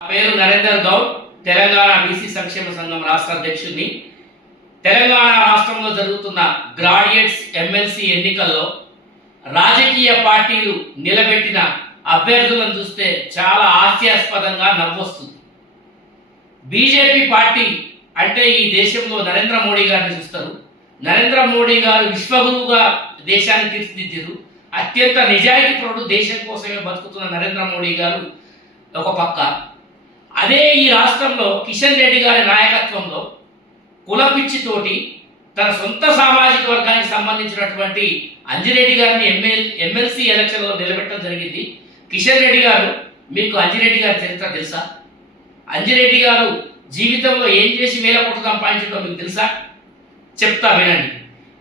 పేరు నరేందర్ గౌడ్, తెలంగాణ బీసీ సంక్షేమ సంఘం రాష్ట్ర అధ్యక్షుడిని. తెలంగాణ రాష్ట్రంలో జరుగుతున్న గ్రాడ్యుయేట్స్ ఎమ్మెల్సీ ఎన్నికల్లో రాజకీయ పార్టీలు నిలబెట్టిన అభ్యర్థులను చూస్తే చాలా హాస్యాస్పదంగా నవ్వొస్తుంది. బీజేపీ పార్టీ అంటే ఈ దేశంలో నరేంద్ర మోడీ గారిని చూస్తారు. నరేంద్ర మోడీ గారు విశ్వగురువుగా దేశాన్ని తీర్చిదిద్దారు. అత్యంత నిజాయితీపరుడు, దేశం కోసమే బతుకుతున్న నరేంద్ర మోడీ గారు ఒక పక్క. అదే ఈ రాష్ట్రంలో కిషన్ రెడ్డి గారి నాయకత్వంలో కులపిచ్చితోటి తన సొంత సామాజిక వర్గానికి సంబంధించినటువంటి అంజిరెడ్డి గారిని ఎమ్మెల్సీ ఎలక్షన్లో నిలబెట్టడం జరిగింది. కిషన్ రెడ్డి గారు, మీకు అంజిరెడ్డి గారి చరిత్ర తెలుసా? అంజిరెడ్డి గారు జీవితంలో ఏం చేసి వేల కోట్లు సంపాదించడో మీకు తెలుసా? చెప్తా వినండి.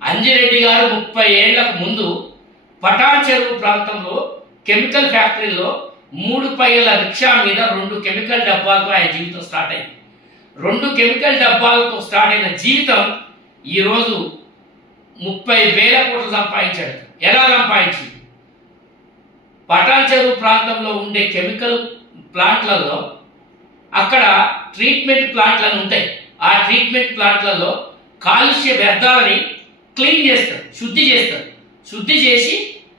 అంజిరెడ్డి గారు 30 ఏళ్లకు ముందు పటాన్ చెరువు ప్రాంతంలో కెమికల్ ఫ్యాక్టరీలో 3 పైల రిక్షా మీద 2 కెమికల్ డబ్బాలతో ఆయన జీవితం స్టార్ట్ అయింది. 2 కెమికల్ డబ్బాలతో స్టార్ట్ అయిన జీవితం ఈరోజు 30,000 కోట్లు సంపాదించాడు. ఎలా సంపాదించింది? పటాన్ చెరువు ప్రాంతంలో ఉండే కెమికల్ ప్లాంట్లలో అక్కడ ట్రీట్మెంట్ ప్లాంట్లను ఉంటాయి. ఆ ట్రీట్మెంట్ ప్లాంట్లలో కాలుష్య వ్యర్థాలని క్లీన్ చేస్తారు, శుద్ధి చేసి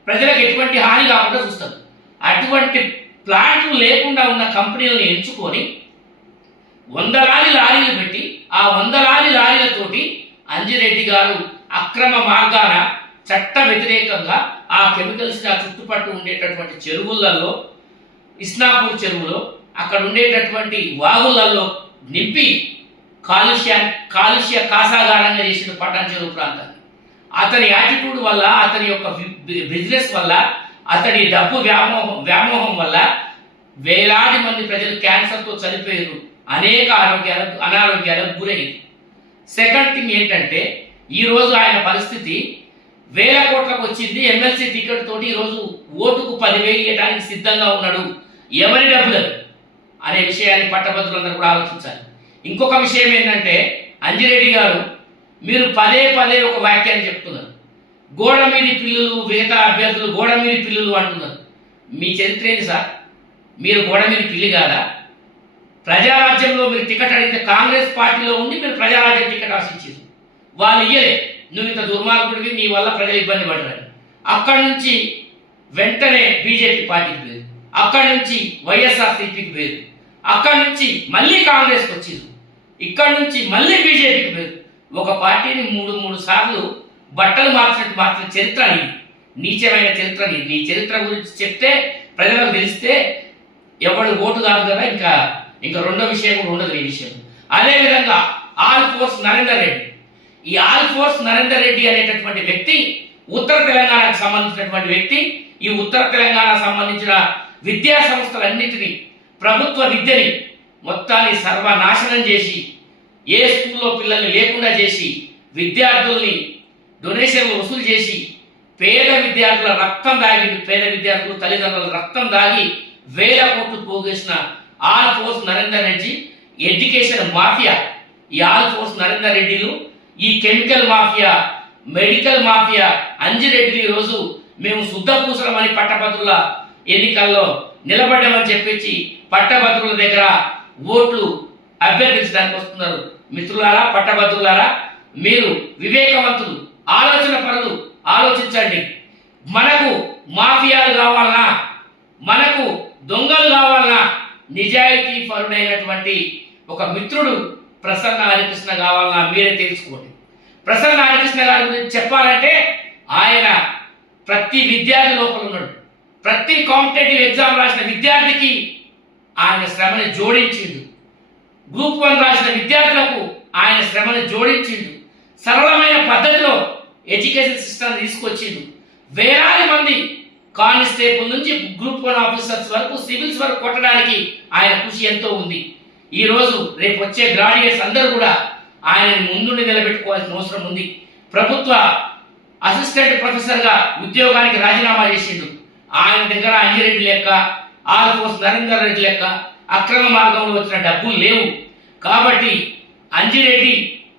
ప్రజలకు ఎటువంటి హాని కాకుండా చూస్తారు. అటువంటి ప్లాంట్లు లేకుండా ఉన్న కంపెనీలను ఎంచుకొని వందలాది లారీలు పెట్టి ఆ వందలాది లారీలతోటి అంజిరెడ్డి గారు అక్రమ మార్గాన చట్ట వ్యతిరేకంగా ఆ కెమికల్స్ ఆ చుట్టుపట్టు ఉండేటటువంటి చెరువులలో, ఇస్నాపూర్ చెరువులో, అక్కడ ఉండేటటువంటి వాగులలో నింపి కాలుష్య కాసాగారంగా చేసిన పటాన్ చెరువు ప్రాంతాన్ని. అతని యాటిట్యూడ్ వల్ల, అతని యొక్క బిజినెస్ వల్ల, అతడి డబ్బు వ్యామోహం వల్ల వేలాది మంది ప్రజలు క్యాన్సర్తో చనిపోయారు, అనేక అనారోగ్యాలకు గురయ్యారు. సెకండ్ థింగ్ ఏంటంటే, ఈరోజు ఆయన పరిస్థితి వేల కోట్లకు వచ్చింది. ఎమ్మెల్సీ టికెట్ తోటి ఈరోజు ఓటుకు 10,000 ఇవ్వడానికి సిద్ధంగా ఉన్నాడు. ఎవరి డబ్బులు అనే విషయాన్ని పట్టభద్రులందరూ కూడా ఆలోచించాలి. ఇంకొక విషయం ఏంటంటే, అంజిరెడ్డి గారు మీరు పదే ఒక వాక్యాన్ని చెప్తున్నారు. గోడ మీది పిల్లులు, మిగతా అభ్యర్థులు గోడ మీది పిల్లులు అంటున్నారు. మీ చరిత్ర ఏంటి సార్? మీరు గోడ మీది పిల్లి కాదా? ప్రజారాజ్యంలో మీరు టికెట్ అడిగితే కాంగ్రెస్ పార్టీలో ఉండి మీరు ప్రజారాజ్యం టికెట్ ఆశించారు. వాళ్ళు ఇయ్యలే. నువ్వు ఇంత దుర్మార్గుడివి, నీ వల్ల ప్రజలు ఇబ్బంది పడ్డారు. అక్కడి నుంచి వెంటనే బీజేపీ పార్టీకి పోయారు, అక్కడి నుంచి వైఎస్ఆర్సీపీకి పోయారు, అక్కడి నుంచి మళ్ళీ కాంగ్రెస్కి వచ్చారు, ఇక్కడి నుంచి మళ్ళీ బీజేపీకి పోయారు. ఒక పార్టీని మూడు సార్లు బట్టలు మార్చిన చరిత్ర ఇది. నీచమైన చరిత్ర ఇది. నీ చరిత్ర గురించి చెప్తే ప్రజలకు తెలిస్తే ఎవడు ఓటు కాదు కదా. ఇంకా రెండో విషయం కూడా ఉండదు ఈ విషయం. అదేవిధంగా ఆల్ ఫోర్స్ నరేందర్ రెడ్డి. ఈ ఆల్ ఫోర్స్ నరేందర్ రెడ్డి అనేటటువంటి వ్యక్తి ఉత్తర తెలంగాణకు సంబంధించినటువంటి వ్యక్తి. ఈ ఉత్తర తెలంగాణకు సంబంధించిన విద్యా సంస్థలన్నింటినీ, ప్రభుత్వ విద్యని మొత్తాన్ని సర్వనాశనం చేసి, ఏ స్కూల్లో పిల్లల్ని లేకుండా చేసి, విద్యార్థుల్ని డొనేషన్లు వసూలు చేసి, పేద విద్యార్థుల రక్తం దాగి, పేద విద్యార్థులు తల్లిదండ్రుల రక్తం దాగి వేల కోట్లు పోగేసిన Alphores Narender Reddy education mafia. ఈ ఆల్ ఫోర్స్ నరేందర్ రెడ్డిలు, ఈ chemical mafia, medical mafia Anjireddy ఈరోజు మేము శుద్ధపూసలమని పట్టభద్రుల ఎన్నికల్లో నిలబడ్డామని చెప్పేసి పట్టభద్రుల దగ్గర ఓట్లు అభ్యర్థించడానికి వస్తున్నారు. మిత్రులారా, పట్టభద్రులారా, మీరు వివేకవంతులు, ఆలోచన పరులు, ఆలోచించండి. మనకు మాఫియాలు కావాలన్నా, మనకు దొంగలు కావాలన్నా, నిజాయితీ పరుడైనటువంటి ఒక మిత్రుడు ప్రసన్న హరికృష్ణ కావాలన్నా మీరే తెలుసుకోండి. ప్రసన్న హరికృష్ణ గారి గురించి చెప్పాలంటే ఆయన ప్రతి విద్యార్థి లోపల ఉన్నాడు. ప్రతి కాంపిటేటివ్ ఎగ్జామ్ రాసిన విద్యార్థికి ఆయన శ్రమని జోడించిండు. గ్రూప్ 1 రాసిన విద్యార్థులకు ఆయన శ్రమని జోడించిండు. సరళమైన పద్ధతిలో ఎడ్యుకేషన్ సిస్టమ్ తీసుకొచ్చిండు. వేలాది మంది కానిస్టేబుల్ నుంచి గ్రూప్ 1 ఆఫీసర్స్ వరకు, సివిల్స్ వరకు కొట్టడానికి ఆయన కృషి ఎంతో ఉంది. ఈరోజు రేపు వచ్చే గ్రాడ్యుయేట్స్ అందరూ కూడా ఆయనని ముందుండి నిలబెట్టుకోవాల్సిన అవసరం ఉంది. ప్రభుత్వ అసిస్టెంట్ ప్రొఫెసర్గా ఉద్యోగానికి రాజీనామా చేసిండు. ఆయన దగ్గర అంజిరెడ్డి లెక్క, ఆల్ ఫోర్స్ నరేందర్ రెడ్డి లెక్క అక్రమ మార్గంలో వచ్చిన డబ్బులు లేవు. కాబట్టి అంజిరెడ్డి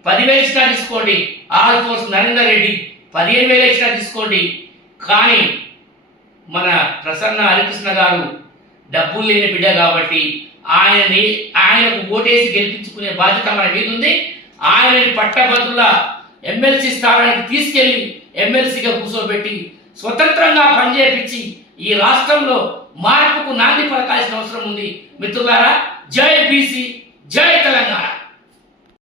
10,000 ఇచ్చినా తీసుకోండి, ఆల్ ఫోర్స్ నరేందర్ రెడ్డి 15,000 ఇచ్చినా తీసుకోండి. కానీ మన ప్రసన్న హరికృష్ణ గారు డబ్బులు లేని బిడ్డ కాబట్టి ఆయనకు ఓటేసి గెలిపించుకునే బాధ్యత మన మీద ఉంది. ఆయనని పట్టభద్రుల ఎమ్మెల్సీ స్థానానికి తీసుకెళ్లి ఎమ్మెల్సీగా కూర్చోబెట్టి స్వతంత్రంగా పనిచేపించి ఈ రాష్ట్రంలో మార్పుకు నాంది పలకాల్సిన అవసరం ఉంది. మిత్రులారా, జై బీసీ.